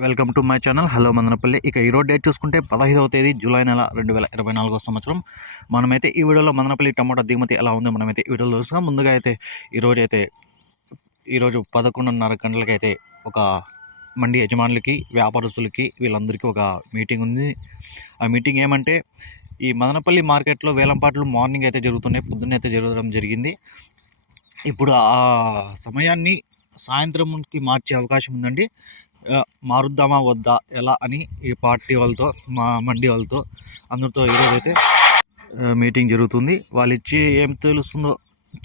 Welcome to my channel. Hello Madanapalle. ఇక ఈరోజు date చూసుకుంటే పదహైదవ తేదీ జూలై నెల రెండు వేల ఇరవై నాలుగో సంవత్సరం. మనమైతే ఈ వీడియోలో మదనపల్లి టమాటా దిగుమతి ఎలా ఉందో మనమైతే ఈ వీడియోలో చూసుకున్నాం ముందుగా అయితే ఈరోజు అయితే ఈరోజు పదకొండున్నర గంటలకైతే ఒక మండి యజమానులకి వ్యాపారస్తులకి వీళ్ళందరికీ ఒక మీటింగ్ ఉంది. ఆ మీటింగ్ ఏమంటే ఈ మదనపల్లి మార్కెట్లో వేలంపాట్లు మార్నింగ్ అయితే జరుగుతున్నాయి పొద్దున్న అయితే జరగడం జరిగింది. ఇప్పుడు ఆ సమయాన్ని సాయంత్రంకి మార్చే అవకాశం ఉందండి. మారుద్దామా వద్దా ఎలా అని ఈ పార్టీ వాళ్ళతో మా మండి వాళ్ళతో అందరితో ఈరోజు అయితే మీటింగ్ జరుగుతుంది. వాళ్ళు ఇచ్చి ఏం తెలుస్తుందో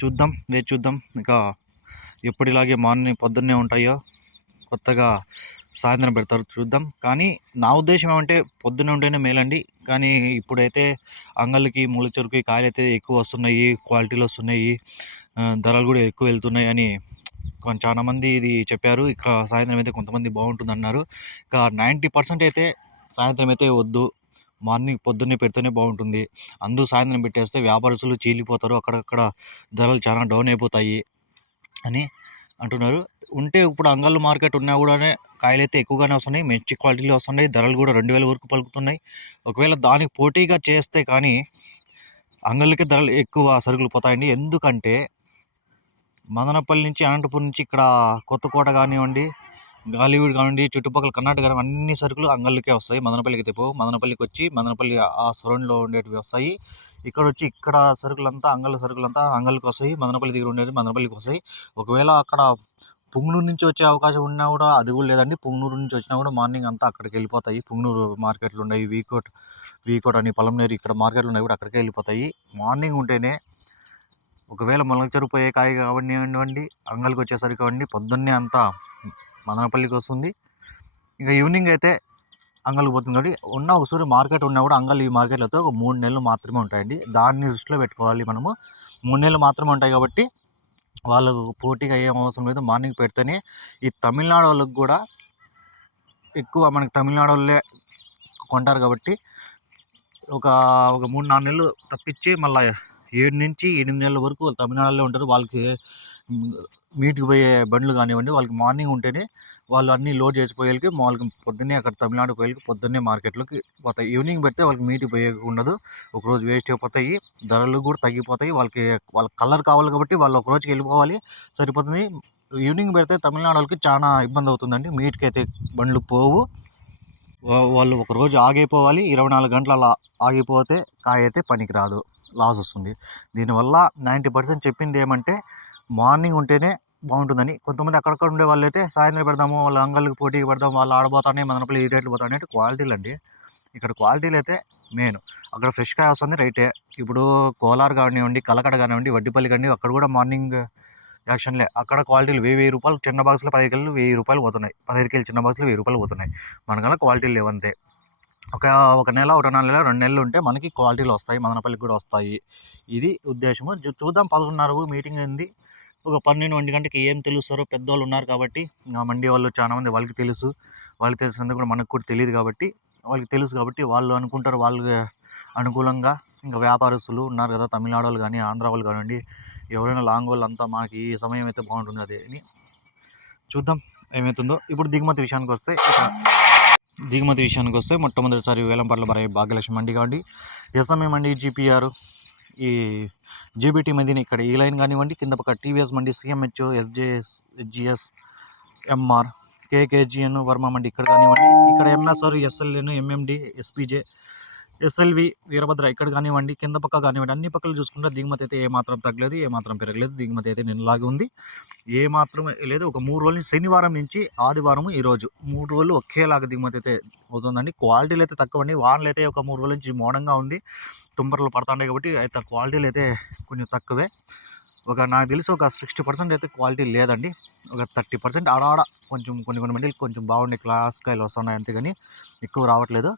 చూద్దాం వేచి చూద్దాం. ఇంకా ఎప్పటిలాగే మార్నింగ్ పొద్దున్నే ఉంటాయో కొత్తగా సాయంత్రం పెడతారు చూద్దాం. కానీ నా ఉద్దేశం ఏమంటే పొద్దున్నే ఉంటేనే మేలండి. కానీ ఇప్పుడైతే అంగళ్ళకి ముళ్ళ చెరుకు కాయలు అయితే ఎక్కువ వస్తున్నాయి క్వాలిటీలు వస్తున్నాయి ధరలు కూడా ఎక్కువ వెళ్తున్నాయి అని కొంచెం చాలా మంది ఇది చెప్పారు. ఇక సాయంత్రం అయితే కొంతమంది బాగుంటుంది అన్నారు ఇక నైంటీ పర్సెంట్ అయితే సాయంత్రం అయితే వద్దు. మార్నింగ్ పొద్దున్నే పెడితేనే బాగుంటుంది. అందరూ సాయంత్రం పెట్టేస్తే వ్యాపారస్తులు చీలిపోతారు. అక్కడక్కడ ధరలు చాలా డౌన్ అయిపోతాయి అని అంటున్నారు. ఉంటే ఇప్పుడు అంగళ్ళు మార్కెట్ ఉన్నా కూడానే కాయలు అయితే ఎక్కువగానే వస్తున్నాయి. మంచి క్వాలిటీలో వస్తున్నాయి. ధరలు కూడా రెండు వేల వరకు పలుకుతున్నాయి. ఒకవేళ దానికి పోటీగా చేస్తే కానీ అంగళ్ళకి ధరలు ఎక్కువ సరుకులు పోతాయండి. ఎందుకంటే మదనపల్లి నుంచి అనంతపురం నుంచి ఇక్కడ కొత్తకోట కానివ్వండి గాలీవుడ్ కానివ్వండి చుట్టుపక్కల కర్ణాటక కానివ్వండి అన్ని సరుకులు అంగళ్ళకే వస్తాయి. మదనపల్లికి తెప్పు. మదనపల్లికి వచ్చి మదనపల్లి ఆ సరౌండ్లో ఉండేటివి వస్తాయి. ఇక్కడ వచ్చి ఇక్కడ సరుకులంతా అంగళ్ళ సరుకులంతా అంగళ్ళకి వస్తాయి. మదనపల్లి దగ్గర ఉండేది మదనపల్లికి వస్తాయి. ఒకవేళ అక్కడ పుంగనూరు నుంచి వచ్చే అవకాశం ఉన్నా కూడా అది కూడా లేదండి. పుంగనూరు నుంచి వచ్చినా కూడా మార్నింగ్ అంతా అక్కడికి వెళ్ళిపోతాయి. పుంగనూరు మార్కెట్లు ఉన్నాయి. వీకోట్ వీకోట్ అని పొలంనేరు ఇక్కడ మార్కెట్లు ఉన్నాయి కూడా అక్కడికే వెళ్ళిపోతాయి. మార్నింగ్ ఉంటేనే ఒకవేళ మొలకచెరుపోయే కాయ కానివ్వండి అంగల్కి వచ్చేసరికి కావండి పొద్దున్నే అంతా మదనపల్లికి వస్తుంది. ఇంకా ఈవినింగ్ అయితే అంగల్కి పోతుంది కాబట్టి ఉన్న ఒకసారి మార్కెట్ ఉన్నా కూడా అంగల్ ఈ మార్కెట్లో అయితే ఒక మూడు నెలలు మాత్రమే ఉంటాయండి. దాన్ని దృష్టిలో పెట్టుకోవాలి మనము. మూడు నెలలు మాత్రమే ఉంటాయి కాబట్టి వాళ్ళకు పోటీగా ఏం అవసరం లేదు. మార్నింగ్ పెడితేనే ఈ తమిళనాడు వాళ్ళకి కూడా ఎక్కువ మనకి తమిళనాడు వాళ్ళే కొంటారు కాబట్టి ఒక ఒక మూడు నాలుగు నెలలు తప్పించి మళ్ళీ ఏడు నుంచి ఎనిమిది నెలల వరకు వాళ్ళు తమిళనాడులో ఉంటారు. వాళ్ళకి మీట్కి పోయే బండ్లు కానివ్వండి వాళ్ళకి మార్నింగ్ ఉంటేనే వాళ్ళు అన్నీ లోడ్ చేసిపోయేకి వాళ్ళకి పొద్దున్నే అక్కడ తమిళనాడు పోయేకి పొద్దున్నే మార్కెట్లోకి పోతాయి. ఈవినింగ్ పెడితే వాళ్ళకి మీటికి పోయే ఉండదు. ఒకరోజు వేస్ట్ అయిపోతాయి. ధరలు కూడా తగ్గిపోతాయి. వాళ్ళకి వాళ్ళ కలర్ కావాలి కాబట్టి వాళ్ళు ఒక రోజుకి వెళ్ళిపోవాలి. సరిపోతుంది. ఈవినింగ్ పెడితే తమిళనాడు వాళ్ళకి చాలా ఇబ్బంది అవుతుందండి. మీట్కి అయితే బండ్లు పోవు. వాళ్ళు ఒకరోజు ఆగిపోవాలి. ఇరవై నాలుగు గంటల అలా ఆగిపోతే కాయ అయితే పనికి రాదు లాస్ వస్తుంది. దీనివల్ల నైంటీ పర్సెంట్ చెప్పింది ఏమంటే మార్నింగ్ ఉంటేనే బాగుంటుందని. కొంతమంది అక్కడక్కడ ఉండే వాళ్ళు అయితే సాయంత్రం పెడదాము వాళ్ళ అంగళ్ళకి పోటీకి పెడదాం వాళ్ళు ఆడబోతానే మదనపల్లి ఈ రేట్లు పోతానే అంటే క్వాలిటీలు అండి. ఇక్కడ క్వాలిటీలు అయితే మెయిన్. అక్కడ ఫ్రెష్ కాయ వస్తుంది రైటే. ఇప్పుడు కోలార్ కానివ్వండి కలకడ కానివ్వండి వడ్డిపల్లి కానివ్వండి అక్కడ కూడా మార్నింగ్ యాక్షన్లే. అక్కడ క్వాలిటీలు వెయ్యి వెయ్యి రూపాయలు చిన్న బాక్స్లో పది కేజీలు వెయ్యి రూపాయలు పోతున్నాయి. పదిహేను కేజీలు చిన్న బాక్స్లో వెయ్యి రూపాయలు పోతున్నాయి. మనకన్నా క్వాలిటీలు లేవంతే. ఒక ఒక నెల ఒక నాలుగు నెల రెండు నెలలు ఉంటే మనకి క్వాలిటీలు వస్తాయి మదనపల్లికి కూడా వస్తాయి. ఇది ఉద్దేశము. చూద్దాం పదకొండున్నర మీటింగ్ ఉంది. ఒక పన్నెండు ఒంటి గంటకి ఏం తెలుస్తారో పెద్దవాళ్ళు ఉన్నారు కాబట్టి మండి వాళ్ళు చాలా మంది వాళ్ళకి తెలుసు. వాళ్ళకి తెలిసినందుకు కూడా మనకు కూడా తెలియదు కాబట్టి వాళ్ళకి తెలుసు కాబట్టి వాళ్ళు అనుకుంటారు. వాళ్ళకి అనుకూలంగా ఇంకా వ్యాపారస్తులు ఉన్నారు కదా తమిళనాడు వాళ్ళు కానీ ఆంధ్ర వాళ్ళు కానివ్వండి ఎవరైనా లాంగ్ వాళ్ళు అంతా మాకు ఈ సమయం అయితే బాగుంటుంది అది అని చూద్దాం ఏమవుతుందో ఇప్పుడు దిగుమతి విషయానికి వస్తే దిగుమతి విషయానికి వస్తే మొట్టమొదటిసారి వేలంపట్ల బరాయి భాగ్యలక్ష్మి మండి కావండి ఎస్ఎంఏ మండి జీపీఆర్ ఈ జీబీటీ మందిని ఇక్కడ ఈ లైన్ కానివ్వండి కింద పక్క TVS mandi CMH SJS HGS MR KKGN Varma mandi ఇక్కడ కానివ్వండి. ఇక్కడ MSR SLN MMD SPJ SLV Veerabhadra ఇక్కడ కానివ్వండి కింద పక్క కానివ్వండి అన్ని పక్కలు చూసుకుంటే దిగుమతి అయితే ఏమాత్రం తగ్గలేదు ఏమాత్రం పెరగలేదు. దిగుమతి అయితే నిన్నలాగే ఉంది. ఏ మాత్రం లేదు ఒక మూడు రోజులు శనివారం నుంచి ఆదివారం ఈరోజు మూడు రోజులు ఒకేలాగా దిగుమతి అయితే అవుతుందండి. క్వాలిటీలు అయితే తక్కువ అండి వానలు అయితే ఒక మూడు రోజుల నుంచి మోడంగా ఉంది. తుంపర్లు పడుతుండే కాబట్టి అయితే క్వాలిటీలు అయితే కొంచెం తక్కువే. ఒక నాకు తెలిసి ఒక సిక్స్టీ పర్సెంట్ అయితే క్వాలిటీ లేదండి. ఒక థర్టీ పర్సెంట్ ఆడాడ కొంచెం కొన్ని కొన్ని మండీలు కొంచెం బాగుండే క్లాస్ కాయలు వస్తున్నాయి అంతేగాని ఎక్కువ రావట్లేదు.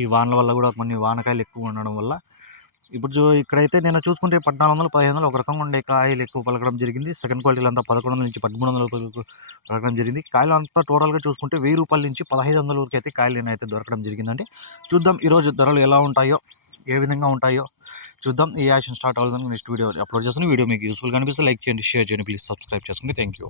ఈ వానల వల్ల కూడా కొన్ని వానకాయలు ఎక్కువ ఉండడం వల్ల. ఇప్పుడు చూ ఇక్కడైతే నేను చూసుకుంటే పద్నాలుగు వందలు పదిహేను వందలు ఒక రకంగా ఉండే కాయలు ఎక్కువ పలకడం జరిగింది. సెకండ్ క్వాలిటీలు అంతా పదకొండు వందల నుంచి పదమూడు వందల వరకు పలకడం జరిగింది. కాయలు అంతా టోటల్గా చూసుకుంటే వెయ్యి రూపాయల నుంచి పదహైదు వందల వరకు అయితే కాయలు అయితే దొరకడం జరిగిందండి. చూద్దాం ఈరోజు ధరలు ఎలా ఉంటాయో ఏ విధంగా ఉంటాయో చూద్దాం. ఈ యాక్షన్ స్టార్ట్ అవ్వాలని నెక్స్ట్ వీడియో అప్లోడ్ చేస్తాను వీడియో మీకు యూస్ఫుల్ కనిపిస్తే లైక్ చేయండి షేర్ చేయండి ప్లీజ్ సబ్స్క్రైబ్ చేసుకోండి థ్యాంక్ యూ.